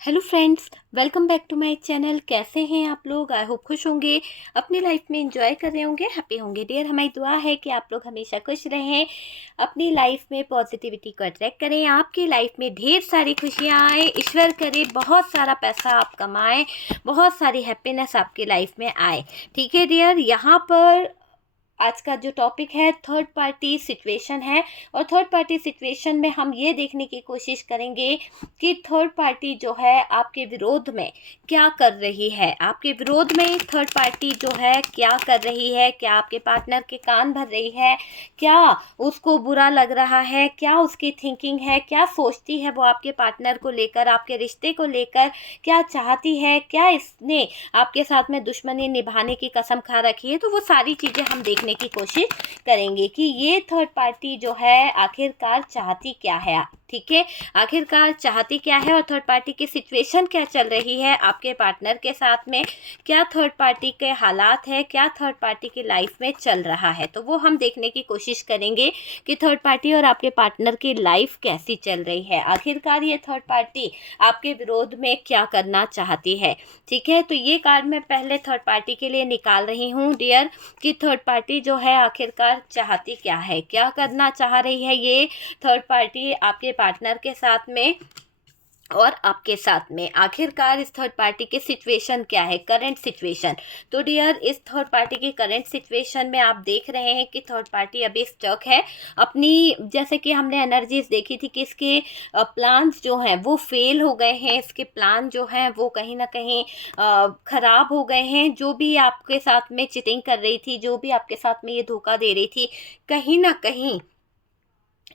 Hello friends, welcome back to my channel. कैसे हैं आप लोग? आई होप खुश होंगे, अपनी लाइफ में एंजॉय कर रहे होंगे, हैप्पी होंगे। डियर, हमारी दुआ है कि आप लोग हमेशा खुश रहें, अपनी लाइफ में पॉजिटिविटी को अट्रैक्ट करें, आपकी लाइफ में ढेर सारी खुशियाँ आए, ईश्वर करे बहुत सारा पैसा आप कमाएं, बहुत सारी हैप्पीनेस आपकी लाइफ में आए। ठीक है डियर, यहाँ पर आज का जो टॉपिक है थर्ड पार्टी सिचुएशन है। और थर्ड पार्टी सिचुएशन में हम ये देखने की कोशिश करेंगे कि थर्ड पार्टी जो है आपके विरोध में क्या कर रही है। आपके विरोध में थर्ड पार्टी जो है क्या कर रही है, क्या आपके पार्टनर के कान भर रही है, क्या उसको बुरा लग रहा है, क्या उसकी थिंकिंग है, क्या सोचती है वो आपके पार्टनर को लेकर, आपके रिश्ते को लेकर, क्या चाहती है, क्या इसने आपके साथ में दुश्मनी निभाने की कसम खा रखी है। तो वो सारी चीज़ें हम देखने की कोशिश करेंगे कि ये थर्ड पार्टी जो है आखिरकार चाहती क्या है। ठीक है, आखिरकार चाहती क्या है और थर्ड पार्टी की सिचुएशन क्या चल रही है आपके पार्टनर के साथ में, क्या थर्ड पार्टी के हालात है, क्या थर्ड पार्टी की लाइफ में चल रहा है। तो वो हम देखने की कोशिश करेंगे कि थर्ड पार्टी और आपके पार्टनर की लाइफ कैसी चल रही है, आखिरकार ये थर्ड पार्टी आपके विरोध में क्या करना चाहती है। ठीक है, तो ये कार्ड मैं पहले थर्ड पार्टी के लिए निकाल रही हूँ डियर, कि थर्ड पार्टी जो है आखिरकार चाहती क्या है, क्या करना चाह रही है ये थर्ड पार्टी आपके पार्टनर के साथ में और आपके साथ में। आखिरकार इस थर्ड पार्टी की सिचुएशन क्या है, करंट सिचुएशन। तो डियर, इस थर्ड पार्टी की करंट सिचुएशन में आप देख रहे हैं कि थर्ड पार्टी अभी स्टक है अपनी, जैसे कि हमने एनर्जीज देखी थी कि इसके प्लान्स जो हैं वो फेल हो गए हैं, इसके प्लान जो हैं वो कहीं ना कहीं ख़राब हो गए हैं। जो भी आपके साथ में चिटिंग कर रही थी, जो भी आपके साथ में ये धोखा दे रही थी, कहीं ना कहीं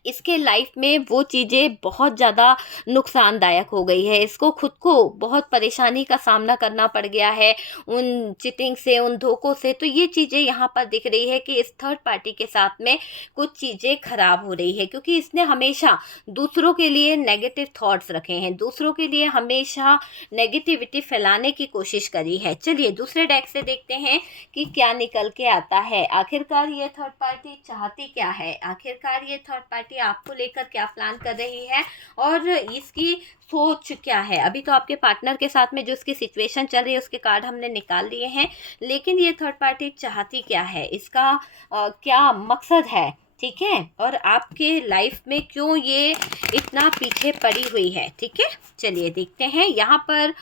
इसके लाइफ में वो चीज़ें बहुत ज़्यादा नुकसानदायक हो गई है। इसको खुद को बहुत परेशानी का सामना करना पड़ गया है उन चिटिंग से, उन धोखों से। तो ये चीज़ें यहाँ पर दिख रही है कि इस थर्ड पार्टी के साथ में कुछ चीज़ें खराब हो रही है, क्योंकि इसने हमेशा दूसरों के लिए नेगेटिव थॉट्स रखे हैं, दूसरों के लिए हमेशा नेगेटिविटी फैलाने की कोशिश करी है। चलिए दूसरे डेक से देखते हैं कि क्या निकल के आता है। आखिरकार ये थर्ड पार्टी चाहती क्या है, आखिरकार ये थर्ड पार्टी आपको लेकर क्या प्लान कर रही है और इसकी सोच क्या है। अभी तो आपके पार्टनर के साथ में जो इसकी सिचुएशन चल रही है उसके कार्ड हमने निकाल लिए हैं, लेकिन ये थर्ड पार्टी चाहती क्या है, इसका क्या मकसद है। ठीक है, और आपके लाइफ में क्यों ये इतना पीछे पड़ी हुई है। ठीक है, चलिए देखते हैं। यहाँ पर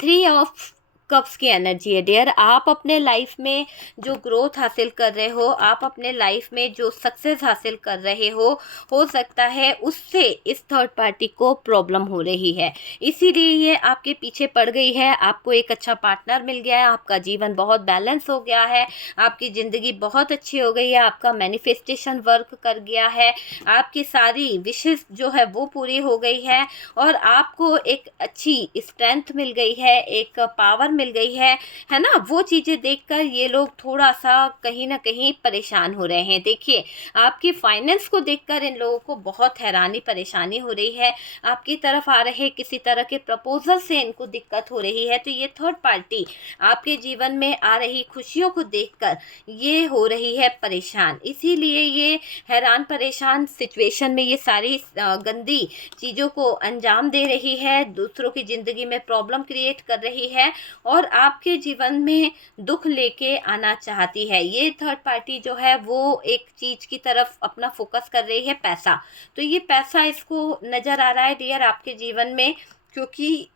3 ऑफ कप्स की एनर्जी है डियर। आप अपने लाइफ में जो ग्रोथ हासिल कर रहे हो, आप अपने लाइफ में जो सक्सेस हासिल कर रहे हो सकता है उससे इस थर्ड पार्टी को प्रॉब्लम हो रही है, इसीलिए ये आपके पीछे पड़ गई है। आपको एक अच्छा पार्टनर मिल गया है, आपका जीवन बहुत बैलेंस हो गया है, आपकी ज़िंदगी बहुत अच्छी हो गई है, आपका मैनिफेस्टेशन वर्क कर गया है, आपकी सारी विशेष जो है वो पूरी हो गई है और आपको एक अच्छी स्ट्रेंथ मिल गई है, एक पावर मिल गई है ना। वो चीज़ें देखकर ये लोग थोड़ा सा कहीं ना कहीं परेशान हो रहे हैं। देखिए, आपकी फाइनेंस को देखकर इन लोगों को बहुत हैरानी परेशानी हो रही है, आपकी तरफ आ रहे किसी तरह के प्रपोजल से इनको दिक्कत हो रही है। तो ये थर्ड पार्टी आपके जीवन में आ रही खुशियों को देखकर ये हो रही है परेशान, इसीलिए ये हैरान परेशान सिचुएशन में ये सारी गंदी चीज़ों को अंजाम दे रही है, दूसरों की ज़िंदगी में प्रॉब्लम क्रिएट कर रही है और आपके जीवन में दुख लेके आना चाहती है। ये थर्ड पार्टी जो है वो एक चीज़ की तरफ अपना फोकस कर रही है, पैसा। तो ये पैसा इसको नज़र आ रहा है डियर आपके जीवन में, क्योंकि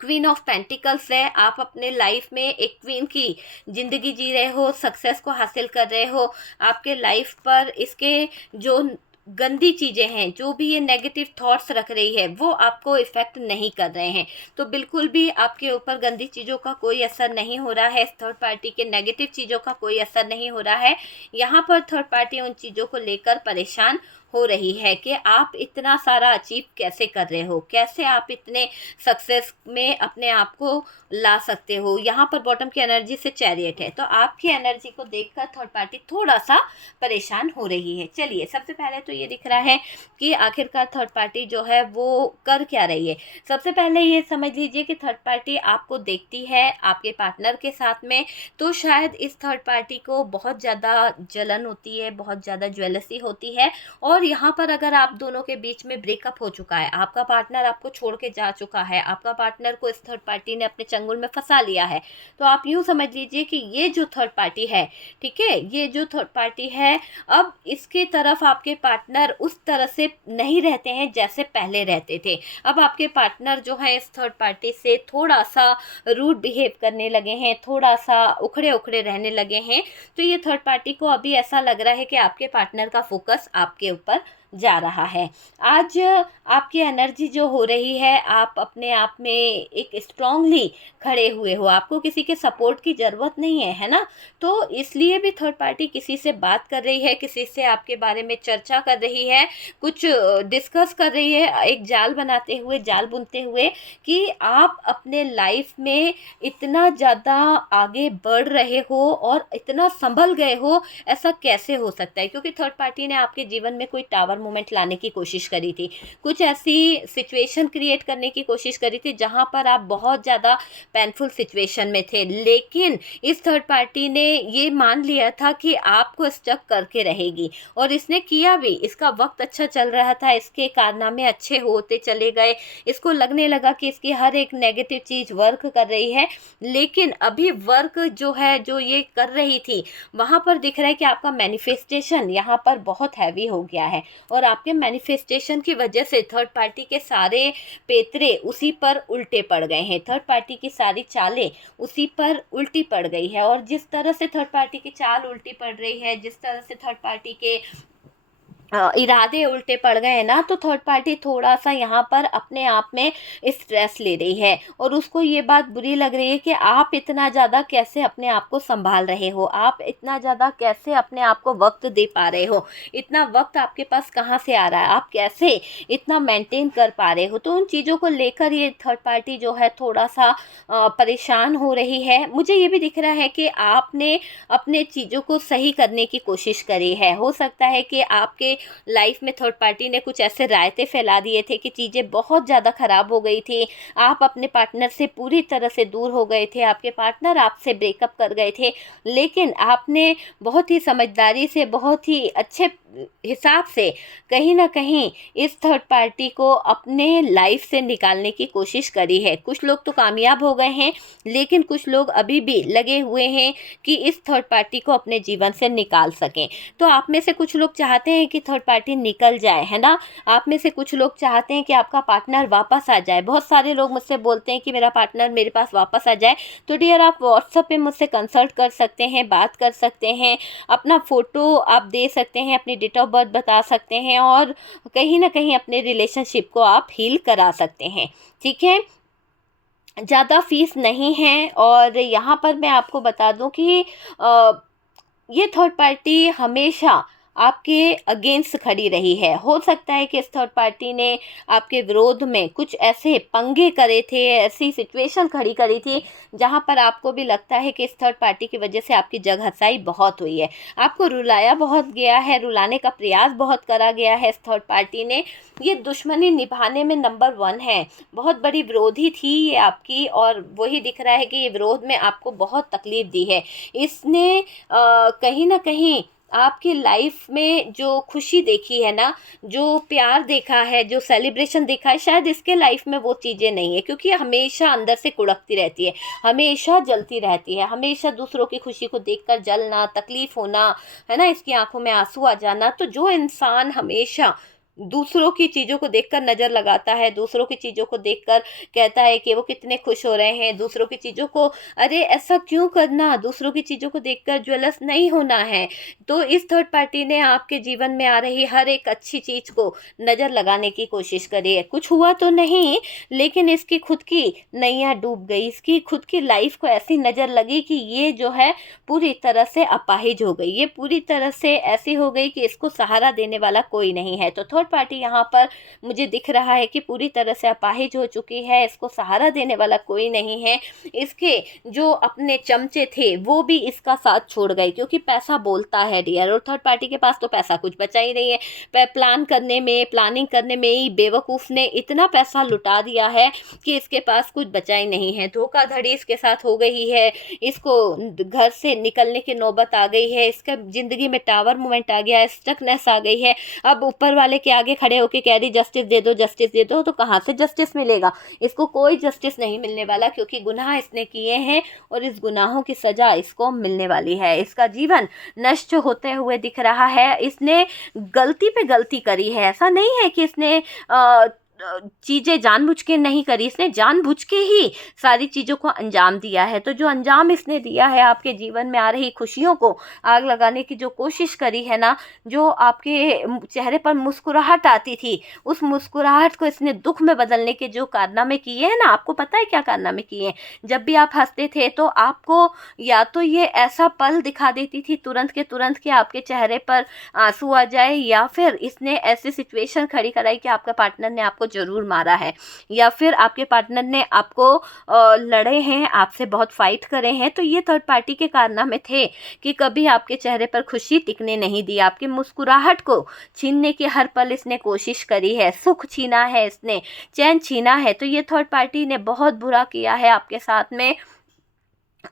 क्वीन ऑफ पेंटिकल्स है। आप अपने लाइफ में एक क्वीन की ज़िंदगी जी रहे हो, सक्सेस को हासिल कर रहे हो। आपके लाइफ पर इसके जो गंदी चीज़ें हैं, जो भी ये नेगेटिव थॉट्स रख रही है, वो आपको इफ़ेक्ट नहीं कर रहे हैं। तो बिल्कुल भी आपके ऊपर गंदी चीज़ों का कोई असर नहीं हो रहा है, थर्ड पार्टी के नेगेटिव चीज़ों का कोई असर नहीं हो रहा है। यहाँ पर थर्ड पार्टी उन चीज़ों को लेकर परेशान हो रही है कि आप इतना सारा अचीव कैसे कर रहे हो, कैसे आप इतने सक्सेस में अपने आप को ला सकते हो। यहाँ पर बॉटम की एनर्जी से चैरियट है, तो आपकी एनर्जी को देखकर थर्ड पार्टी थोड़ा सा परेशान हो रही है। चलिए, सबसे पहले तो ये दिख रहा है कि आखिरकार थर्ड पार्टी जो है वो कर क्या रही है। सबसे पहले ये समझ लीजिए कि थर्ड पार्टी आपको देखती है आपके पार्टनर के साथ में, तो शायद इस थर्ड पार्टी को बहुत ज़्यादा जलन होती है, बहुत ज़्यादा ज्वेलसी होती है और और यहाँ पर अगर आप दोनों के बीच में ब्रेकअप हो चुका है, आपका पार्टनर आपको छोड़ के जा चुका है, आपका पार्टनर को इस थर्ड पार्टी ने अपने चंगुल में फंसा लिया है, तो आप यूँ समझ लीजिए कि ये जो थर्ड पार्टी है, ठीक है, ये जो थर्ड पार्टी है, अब इसके तरफ आपके पार्टनर उस तरह से नहीं रहते हैं जैसे पहले रहते थे। अब आपके पार्टनर जो है इस थर्ड पार्टी से थोड़ा सा रूड बिहेव करने लगे हैं, थोड़ा सा उखड़े उखड़े रहने लगे हैं। तो ये थर्ड पार्टी को अभी ऐसा लग रहा है कि आपके पार्टनर का फोकस आपके ऊपर जा रहा है। आज आपकी एनर्जी जो हो रही है, आप अपने आप में एक स्ट्रांगली खड़े हुए हो, आपको किसी के सपोर्ट की ज़रूरत नहीं है, है ना। तो इसलिए भी थर्ड पार्टी किसी से बात कर रही है, किसी से आपके बारे में चर्चा कर रही है, कुछ डिस्कस कर रही है, एक जाल बनाते हुए, जाल बुनते हुए कि आप अपने लाइफ में इतना ज़्यादा आगे बढ़ रहे हो और इतना संभल गए हो, ऐसा कैसे हो सकता है। क्योंकि थर्ड पार्टी ने आपके जीवन में कोई टावर मोमेंट लाने की कोशिश करी थी, कुछ ऐसी सिचुएशन क्रिएट करने की कोशिश करी थी जहां पर आप बहुत ज़्यादा पेनफुल सिचुएशन में थे, लेकिन इस थर्ड पार्टी ने ये मान लिया था कि आपको स्टक करके रहेगी, और इसने किया भी। इसका वक्त अच्छा चल रहा था, इसके कारनामे अच्छे होते चले गए, इसको लगने लगा कि इसकी हर एक नेगेटिव चीज़ वर्क कर रही है। लेकिन अभी वर्क जो है, जो ये कर रही थी, वहाँ पर दिख रहा है कि आपका मैनिफेस्टेशन यहाँ पर बहुत हैवी हो गया है, और आपके मैनिफेस्टेशन की वजह से थर्ड पार्टी के सारे पेतरे उसी पर उल्टे पड़ गए हैं, थर्ड पार्टी की सारी चालें उसी पर उल्टी पड़ गई है। और जिस तरह से थर्ड पार्टी की चाल उल्टी पड़ रही है, जिस तरह से थर्ड पार्टी के इरादे उल्टे पड़ गए हैं ना, तो थर्ड पार्टी थोड़ा सा यहाँ पर अपने आप में स्ट्रेस ले रही है, और उसको ये बात बुरी लग रही है कि आप इतना ज़्यादा कैसे अपने आप को संभाल रहे हो, आप इतना ज़्यादा कैसे अपने आप को वक्त दे पा रहे हो, इतना वक्त आपके पास कहाँ से आ रहा है, आप कैसे इतना मेंटेन कर पा रहे हो। तो उन चीज़ों को लेकर ये थर्ड पार्टी जो है थोड़ा सा परेशान हो रही है। मुझे ये भी दिख रहा है कि आपने अपने चीज़ों को सही करने की कोशिश करी है। हो सकता है कि आपके लाइफ में थर्ड पार्टी ने कुछ ऐसे रायते फैला दिए थे कि चीज़ें बहुत ज़्यादा ख़राब हो गई थी, आप अपने पार्टनर से पूरी तरह से दूर हो गए थे, आपके पार्टनर आपसे ब्रेकअप कर गए थे, लेकिन आपने बहुत ही समझदारी से, बहुत ही अच्छे हिसाब से कहीं ना कहीं इस थर्ड पार्टी को अपने लाइफ से निकालने की कोशिश करी है। कुछ लोग तो कामयाब हो गए हैं, लेकिन कुछ लोग अभी भी लगे हुए हैं कि इस थर्ड पार्टी को अपने जीवन से निकाल सकें। तो आप में से कुछ लोग चाहते हैं कि थर्ड पार्टी निकल जाए, है ना। आप में से कुछ लोग चाहते हैं कि आपका पार्टनर वापस आ जाए। बहुत सारे लोग मुझसे बोलते हैं कि मेरा पार्टनर मेरे पास वापस आ जाए। तो डियर, आप व्हाट्सएप पे मुझसे कंसल्ट कर सकते हैं, बात कर सकते हैं, अपना फ़ोटो आप दे सकते हैं, अपनी डेट ऑफ बर्थ बता सकते हैं, और कहीं ना कहीं अपने रिलेशनशिप को आप हील करा सकते हैं, ठीक है। ज़्यादा फीस नहीं है। और यहाँ पर मैं आपको बता दूं कि ये थर्ड पार्टी हमेशा आपके अगेंस्ट खड़ी रही है। हो सकता है कि इस थर्ड पार्टी ने आपके विरोध में कुछ ऐसे पंगे करे थे, ऐसी सिचुएशन खड़ी करी थी जहां पर आपको भी लगता है कि इस थर्ड पार्टी की वजह से आपकी जगहंसाई बहुत हुई है, आपको रुलाया बहुत गया है, रुलाने का प्रयास बहुत करा गया है। इस थर्ड पार्टी ने ये दुश्मनी निभाने में नंबर 1 है, बहुत बड़ी विरोधी थी ये आपकी, और वही दिख रहा है कि ये विरोध में आपको बहुत तकलीफ दी है। इसने कहीं ना कहीं आपकी लाइफ में जो खुशी देखी है ना, जो प्यार देखा है, जो सेलिब्रेशन देखा है, शायद इसके लाइफ में वो चीज़ें नहीं है, क्योंकि हमेशा अंदर से कुड़कती रहती है, हमेशा जलती रहती है, हमेशा दूसरों की खुशी को देखकर जलना, तकलीफ होना, है ना, इसकी आंखों में आंसू आ जाना। तो जो इंसान हमेशा दूसरों की चीज़ों को देखकर नज़र लगाता है, दूसरों की चीज़ों को देखकर कहता है कि वो कितने खुश हो रहे हैं, दूसरों की चीज़ों को, अरे ऐसा क्यों करना, दूसरों की चीज़ों को देखकर ज्वेलस नहीं होना है। तो इस थर्ड पार्टी ने आपके जीवन में आ रही हर एक अच्छी चीज़ को नज़र लगाने की कोशिश करी है। कुछ हुआ तो नहीं, लेकिन इसकी खुद की नैया डूब गई, इसकी खुद की लाइफ को ऐसी नज़र लगी कि ये जो है पूरी तरह से अपाहिज हो गई, ये पूरी तरह से ऐसी हो गई कि इसको सहारा देने वाला कोई नहीं है। तो थर्ड पार्टी यहाँ पर मुझे दिख रहा है कि पूरी तरह से अपाहिज हो चुकी है, इसको सहारा देने वाला कोई नहीं है। इसके जो अपने चमचे थे वो भी इसका साथ छोड़ गए, क्योंकि पैसा बोलता है डियर, और थर्ड पार्टी के पास तो पैसा कुछ बचा ही नहीं है। प्लानिंग करने में ही बेवकूफ़ ने इतना पैसा लुटा दिया है कि इसके पास कुछ बचा ही नहीं है। धोखाधड़ी इसके साथ हो गई है, इसको घर से निकलने की नौबत आ गई है, इसका ज़िंदगी में टावर मोमेंट आ गया है, स्टकनेस आ गई है। अब ऊपर वाले के आगे खड़े होके कह रही जस्टिस दे दो, जस्टिस दे दो, तो कहाँ से जस्टिस मिलेगा? इसको कोई जस्टिस नहीं मिलने वाला, क्योंकि गुनाह इसने किए हैं और इस गुनाहों की सज़ा इसको मिलने वाली है। इसका जीवन नष्ट होते हुए दिख रहा है। इसने गलती पे गलती करी है, ऐसा नहीं है कि इसने चीज़ें जानबूझ के नहीं करी, इसने जानबूझ के ही सारी चीज़ों को अंजाम दिया है। तो जो अंजाम इसने दिया है, आपके जीवन में आ रही खुशियों को आग लगाने की जो कोशिश करी है ना, जो आपके चेहरे पर मुस्कुराहट आती थी, उस मुस्कुराहट को इसने दुख में बदलने के जो कारनामे किए हैं ना, आपको पता है क्या कारनामे किए हैं? जब भी आप हंसते थे तो आपको या तो ये ऐसा पल दिखा देती थी तुरंत के तुरंत कि आपके चेहरे पर आंसू आ जाए, या फिर इसने ऐसी सिचुएशन खड़ी कराई कि आपका पार्टनर ने आपको ज़रूर मारा है, या फिर आपके पार्टनर ने आपको लड़े हैं, आपसे बहुत फाइट करे हैं। तो ये थर्ड पार्टी के कारनामे थे कि कभी आपके चेहरे पर खुशी टिकने नहीं दी, आपकी मुस्कुराहट को छीनने की हर पल इसने कोशिश करी है, सुख छीना है इसने, चैन छीना है। तो ये थर्ड पार्टी ने बहुत बुरा किया है आपके साथ में।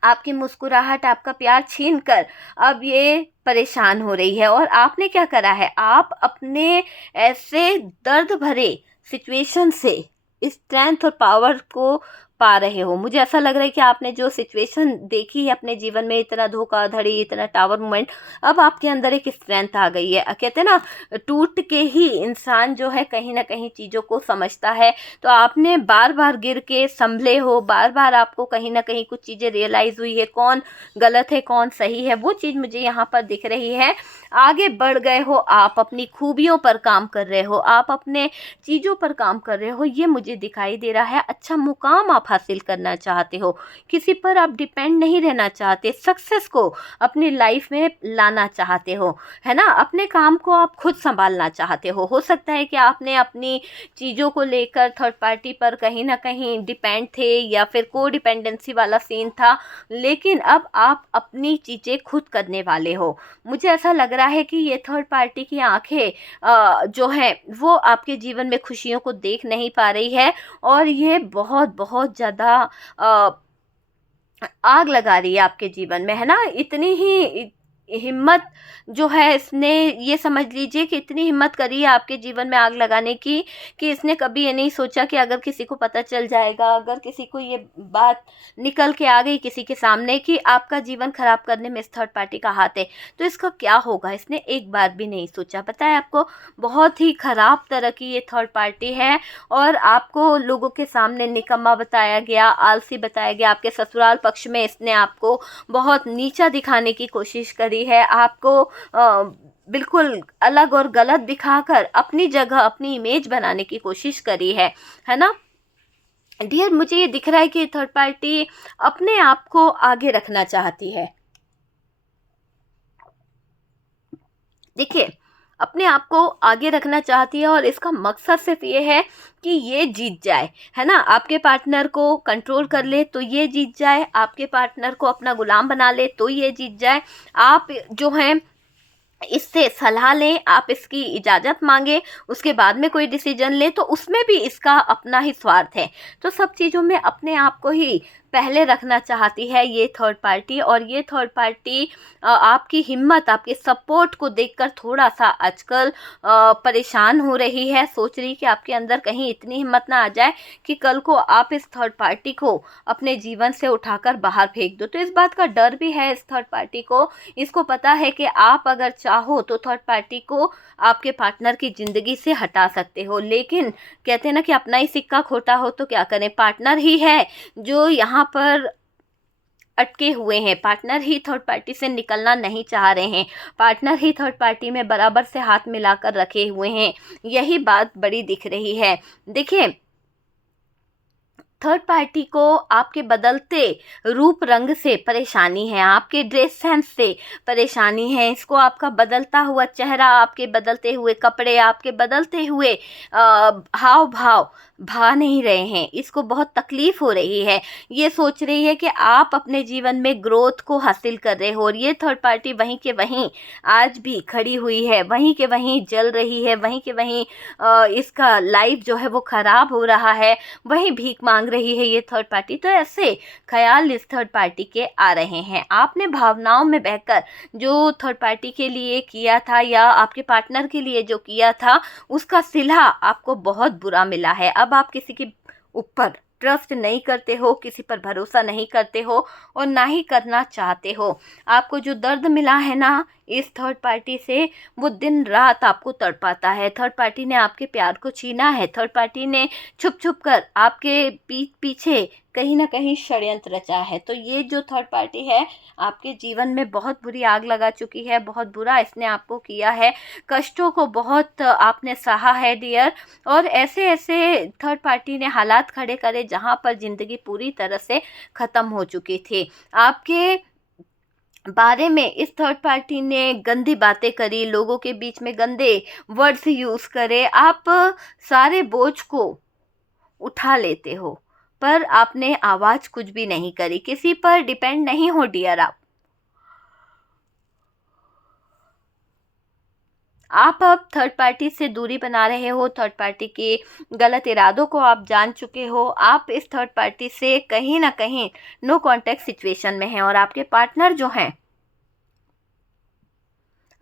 आपकी मुस्कुराहट, आपका प्यार छीन कर अब ये परेशान हो रही है। और आपने क्या करा है? आप अपने ऐसे दर्द भरे सिचुएशन से स्ट्रेंथ और पावर को पा रहे हो। मुझे ऐसा लग रहा है कि आपने जो सिचुएशन देखी है अपने जीवन में, इतना धोखाधड़ी, इतना टावर मोमेंट, अब आपके अंदर एक स्ट्रेंथ आ गई है। कहते हैं ना, टूट के ही इंसान जो है कहीं ना कहीं चीज़ों को समझता है। तो आपने बार बार गिर के संभले हो, बार बार आपको कहीं ना कहीं कुछ चीज़ें रियलाइज़ हुई है, कौन गलत है कौन सही है, वो चीज़ मुझे यहाँ पर दिख रही है। आगे बढ़ गए हो आप, अपनी खूबियों पर काम कर रहे हो, आप अपने चीज़ों पर काम कर रहे हो, ये मुझे दिखाई दे रहा है। अच्छा मुकाम आप हासिल करना चाहते हो, किसी पर आप डिपेंड नहीं रहना चाहते, सक्सेस को अपनी लाइफ में लाना चाहते हो, है ना। अपने काम को आप खुद संभालना चाहते हो सकता है कि आपने अपनी चीज़ों को लेकर थर्ड पार्टी पर कहीं ना कहीं डिपेंड थे, या फिर को डिपेंडेंसी वाला सीन था, लेकिन अब आप अपनी चीज़ें खुद करने वाले हो। मुझे ऐसा लग रहा है कि ये थर्ड पार्टी की आंखें जो है वो आपके जीवन में खुशियों को देख नहीं पा रही है, और ये बहुत बहुत ज़्यादा आग लगा रही है आपके जीवन में, है ना। इतनी ही हिम्मत जो है इसने, ये समझ लीजिए कि इतनी हिम्मत करी है आपके जीवन में आग लगाने की, कि इसने कभी ये नहीं सोचा कि अगर किसी को पता चल जाएगा, अगर किसी को ये बात निकल के आ गई किसी के सामने कि आपका जीवन खराब करने में इस थर्ड पार्टी का हाथ है, तो इसका क्या होगा, इसने एक बार भी नहीं सोचा। पता है आपको, बहुत ही खराब तरह की ये थर्ड पार्टी है, और आपको लोगों के सामने निकम्मा बताया गया, आलसी बताया गया। आपके ससुराल पक्ष में इसने आपको बहुत नीचा दिखाने की कोशिश करी है, आपको बिल्कुल अलग और गलत दिखाकर अपनी जगह, अपनी इमेज बनाने की कोशिश करी है ना डियर। मुझे ये दिख रहा है कि थर्ड पार्टी अपने आप को आगे रखना चाहती है। देखिए, अपने आप को आगे रखना चाहती है, और इसका मकसद सिर्फ ये है कि ये जीत जाए, है ना। आपके पार्टनर को कंट्रोल कर ले तो ये जीत जाए, आपके पार्टनर को अपना गुलाम बना ले तो ये जीत जाए। आप जो हैं इससे सलाह लें, आप इसकी इजाज़त मांगे, उसके बाद में कोई डिसीजन ले, तो उसमें भी इसका अपना ही स्वार्थ है। तो सब चीज़ों में अपने आप को ही पहले रखना चाहती है ये थर्ड पार्टी, और ये थर्ड पार्टी आपकी हिम्मत, आपके सपोर्ट को देखकर थोड़ा सा आजकल परेशान हो रही है, सोच रही कि आपके अंदर कहीं इतनी हिम्मत ना आ जाए कि कल को आप इस थर्ड पार्टी को अपने जीवन से उठाकर बाहर फेंक दो। तो इस बात का डर भी है इस थर्ड पार्टी को। इसको पता है कि आप अगर चाहो तो थर्ड पार्टी को आपके पार्टनर की ज़िंदगी से हटा सकते हो, लेकिन कहते हैं ना कि अपना ही सिक्का खोटा हो तो क्या करें। पार्टनर ही है जो यहाँ पर अटके हुए हैं, पार्टनर ही थर्ड पार्टी से निकलना नहीं चाह रहे हैं, पार्टनर ही थर्ड पार्टी में बराबर से हाथ मिलाकर रखे हुए हैं। यही बात बड़ी दिख रही है। देखिए, थर्ड पार्टी को आपके बदलते रूप रंग से परेशानी है, आपके ड्रेस सेंस से परेशानी है, इसको आपका बदलता हुआ चेहरा, आपके बदलते हुए कपड़े, आपके बदलते हुए हाव भाव भा नहीं रहे हैं, इसको बहुत तकलीफ़ हो रही है। ये सोच रही है कि आप अपने जीवन में ग्रोथ को हासिल कर रहे हो और ये थर्ड पार्टी वहीं के वहीं आज भी खड़ी हुई है, वहीं के वहीं जल रही है, वहीं के वहीं इसका लाइफ जो है वो ख़राब हो रहा है, वहीं भीख मांग रही है ये थर्ड पार्टी। तो ऐसे ख्याल इस थर्ड पार्टी के आ रहे हैं। आपने भावनाओं में बहकर जो थर्ड पार्टी के लिए किया था या आपके पार्टनर के लिए जो किया था, उसका सिला आपको बहुत बुरा मिला है। अब आप किसी के ऊपर ट्रस्ट नहीं करते हो, किसी पर भरोसा नहीं करते हो और ना ही करना चाहते हो। आपको जो दर्द मिला है ना इस थर्ड पार्टी से, वो दिन रात आपको तड़पाता है। थर्ड पार्टी ने आपके प्यार को छीना है, थर्ड पार्टी ने छुप छुप कर आपके पीछे कहीं ना कहीं षड्यंत्र रचा है। तो ये जो थर्ड पार्टी है आपके जीवन में बहुत बुरी आग लगा चुकी है, बहुत बुरा इसने आपको किया है, कष्टों को बहुत आपने सहा है डियर। और ऐसे ऐसे थर्ड पार्टी ने हालात खड़े करे जहाँ पर ज़िंदगी पूरी तरह से ख़त्म हो चुकी थी। आपके बारे में इस थर्ड पार्टी ने गंदी बातें करी, लोगों के बीच में गंदे वर्ड्स यूज़ करे। आप सारे बोझ को उठा लेते हो पर आपने आवाज़ कुछ भी नहीं करी, किसी पर डिपेंड नहीं हो डियर। आप अब थर्ड पार्टी से दूरी बना रहे हो, थर्ड पार्टी के गलत इरादों को आप जान चुके हो। आप इस थर्ड पार्टी से कहीं ना कहीं नो कॉन्टैक्ट सिचुएशन में हैं और आपके पार्टनर जो हैं,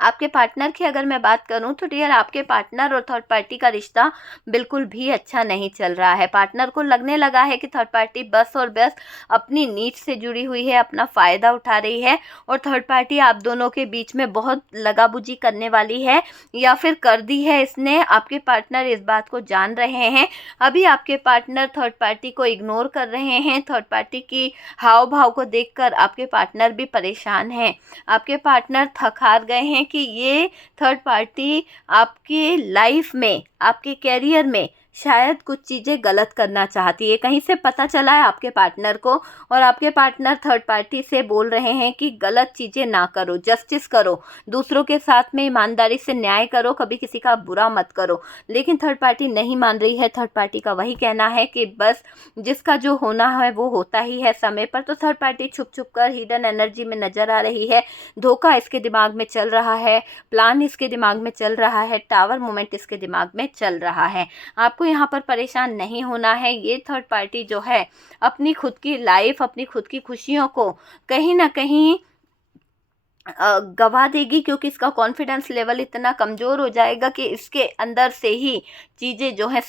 आपके पार्टनर की अगर मैं बात करूं तो डियर आपके पार्टनर और थर्ड पार्टी का रिश्ता बिल्कुल भी अच्छा नहीं चल रहा है। पार्टनर को लगने लगा है कि थर्ड पार्टी बस और बस अपनी नीड्स से जुड़ी हुई है, अपना फ़ायदा उठा रही है और थर्ड पार्टी आप दोनों के बीच में बहुत लगाबुजी करने वाली है या फिर कर दी है इसने। आपके पार्टनर इस बात को जान रहे हैं। अभी आपके पार्टनर थर्ड पार्टी को इग्नोर कर रहे हैं। थर्ड पार्टी की हाव भाव को देखकर आपके पार्टनर भी परेशान हैं। आपके पार्टनर थक हार गए हैं कि ये थर्ड पार्टी आपकी लाइफ में, आपके कैरियर में शायद कुछ चीज़ें गलत करना चाहती है। कहीं से पता चला है आपके पार्टनर को और आपके पार्टनर थर्ड पार्टी से बोल रहे हैं कि गलत चीज़ें ना करो, जस्टिस करो, दूसरों के साथ में ईमानदारी से न्याय करो, कभी किसी का बुरा मत करो। लेकिन थर्ड पार्टी नहीं मान रही है। थर्ड पार्टी का वही कहना है कि बस जिसका जो होना है वो होता ही है समय पर। तो थर्ड पार्टी छुप छुप कर हिडन एनर्जी में नज़र आ रही है। धोखा इसके दिमाग में चल रहा है, प्लान इसके दिमाग में चल रहा है, टावर मोमेंट इसके दिमाग में चल रहा है। आपको यहाँ पर परेशान नहीं होना है। ये थर्ड पार्टी जो है अपनी खुद की लाइफ, अपनी खुद की खुशियों को कहीं ना कहीं गवा देगी, क्योंकि इसका कॉन्फिडेंस लेवल इतना कमज़ोर हो जाएगा कि इसके अंदर से ही चीज़ें जो है,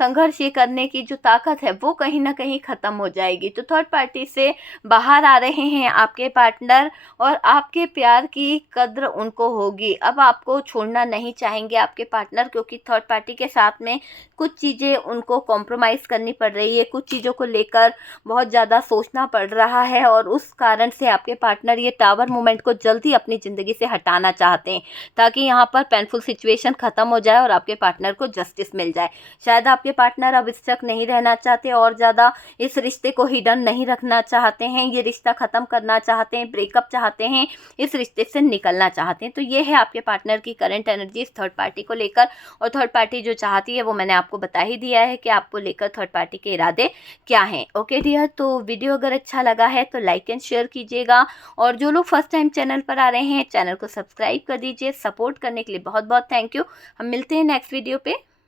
संघर्ष ये करने की जो ताकत है वो कहीं ना कहीं ख़त्म हो जाएगी। तो थर्ड पार्टी से बाहर आ रहे हैं आपके पार्टनर और आपके प्यार की कद्र उनको होगी। अब आपको छोड़ना नहीं चाहेंगे आपके पार्टनर, क्योंकि थर्ड पार्टी के साथ में कुछ चीज़ें उनको कॉम्प्रोमाइज़ करनी पड़ रही है, कुछ चीज़ों को लेकर बहुत ज़्यादा सोचना पड़ रहा है और उस कारण से आपके पार्टनर ये टावर मोमेंट को जल्दी अपनी ज़िंदगी से हटाना चाहते हैं ताकि यहाँ पर पेनफुल सिचुएशन ख़त्म हो जाए और आपके पार्टनर को जस्टिस मिल जाए। शायद आपके पार्टनर अब इस तक नहीं रहना चाहते और ज़्यादा इस रिश्ते को हिडन नहीं रखना चाहते हैं, ये रिश्ता ख़त्म करना चाहते हैं, ब्रेकअप चाहते हैं, इस रिश्ते से निकलना चाहते हैं। तो ये है आपके पार्टनर की करंट एनर्जी इस थर्ड पार्टी को लेकर। और थर्ड पार्टी जो चाहती है वो मैंने आपको बता ही दिया है कि आपको लेकर थर्ड पार्टी के इरादे क्या हैं। ओके डियर, तो वीडियो अगर अच्छा लगा है तो लाइक एंड शेयर कीजिएगा और जो लोग फर्स्ट टाइम चैनल पर आ रहे हैं चैनल को सब्सक्राइब कर दीजिए। सपोर्ट करने के लिए बहुत बहुत थैंक यू। हम मिलते हैं नेक्स्ट वीडियो पे।